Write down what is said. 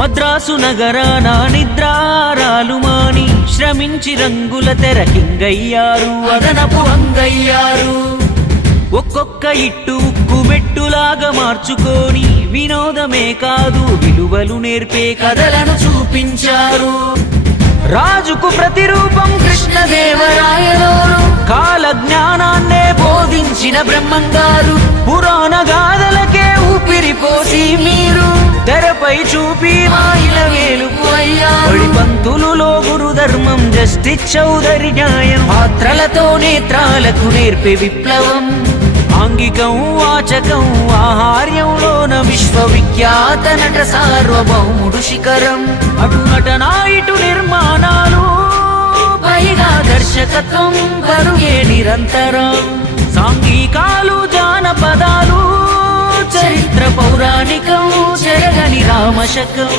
మద్రాసు నగరాన నిద్రారాలు మాని శ్రమించి రంగుల తెరకింగయ్యారు, అదనపు అంగయ్యారు. ఒక్కొక్క ఇట్టు ఉక్కు మెట్టులాగా మార్చుకొని వినోదమే కాదు విలువలు నేర్పే కథలను చూపించారు. రాజుకు ప్రతిరూపం కృష్ణదేవరాయలోరు, కాల జ్ఞానాన్నే బోధించిన బ్రహ్మంగారు. పురాణ గాథలకే ఊపిరి పోసి మీరు తెరపై చూపి మాయిల వేలుకు అయ్యారు. పంతులులో గురుధర్మం, జస్టిస్ చౌదరి న్యాయం, పాత్రలతో నేత్రాలకు నేర్పే విప్లవం. ఆంగికం వాచకం ఆహార్యంలోన విశ్వవిఖ్యాత నట సార్వభౌముడు శిఖరం. అటు నటనా ఇటు నిర్మాణాలు, పైగా దర్శకత్వం కరుగే నిరంతరం. సాంఘికాలు జానపదాలు, చరిత్ర పౌరాణికం, చెరగని రామశకం.